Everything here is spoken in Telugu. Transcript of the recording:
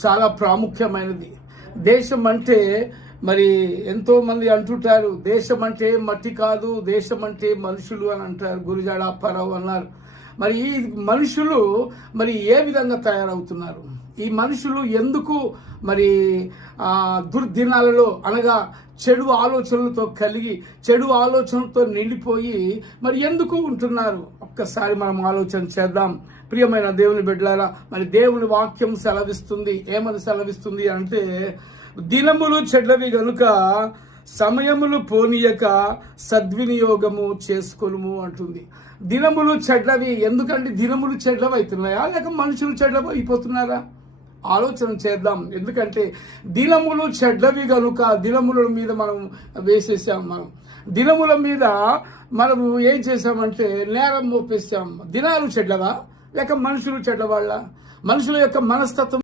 చాలా ప్రాముఖ్యమైనది. దేశం అంటే మరి ఎంతో మంది అంటుంటారు, దేశం అంటే మట్టి కాదు, దేశం అంటే మనుషులు అని అంటారు. గురిజాడ అప్పారావు అన్నారు. మరి ఈ మనుషులు మరి ఏ విధంగా తయారవుతున్నారు? ఈ మనుషులు ఎందుకు మరి దుర్దినాలలో అనగా చెడు ఆలోచనలతో కలిగి చెడు ఆలోచనలతో నిండిపోయి మరి ఎందుకు ఉంటున్నారు? ఒక్కసారి మనం ఆలోచన చేద్దాం. ప్రియమైన దేవుని బిడ్డలారా, మరి దేవుని వాక్యం సెలవిస్తుంది. ఏమని సెలవిస్తుంది అంటే, దినములు చెడ్డవి గనుక సమయములు పోనీయక సద్వినియోగము చేసుకొనుము అంటుంది. దినములు చెడ్డవి ఎందుకంటే దినములు చెడ్డవి అవుతున్నాయా లేక మనుషులు చెడ్డవి అయిపోతున్నారా? ఆలోచన చేద్దాం. ఎందుకంటే దినములు చెడ్డవి కనుక దినముల మీద మనం వేసేసాం. మనం దినముల మీద మనము ఏం చేసామంటే నేరం మోపేసాం. దినాలు చెడ్డవా లేక మనుషులు చెడ్డవాళ్ళ? మనుషుల యొక్క మనస్తత్వం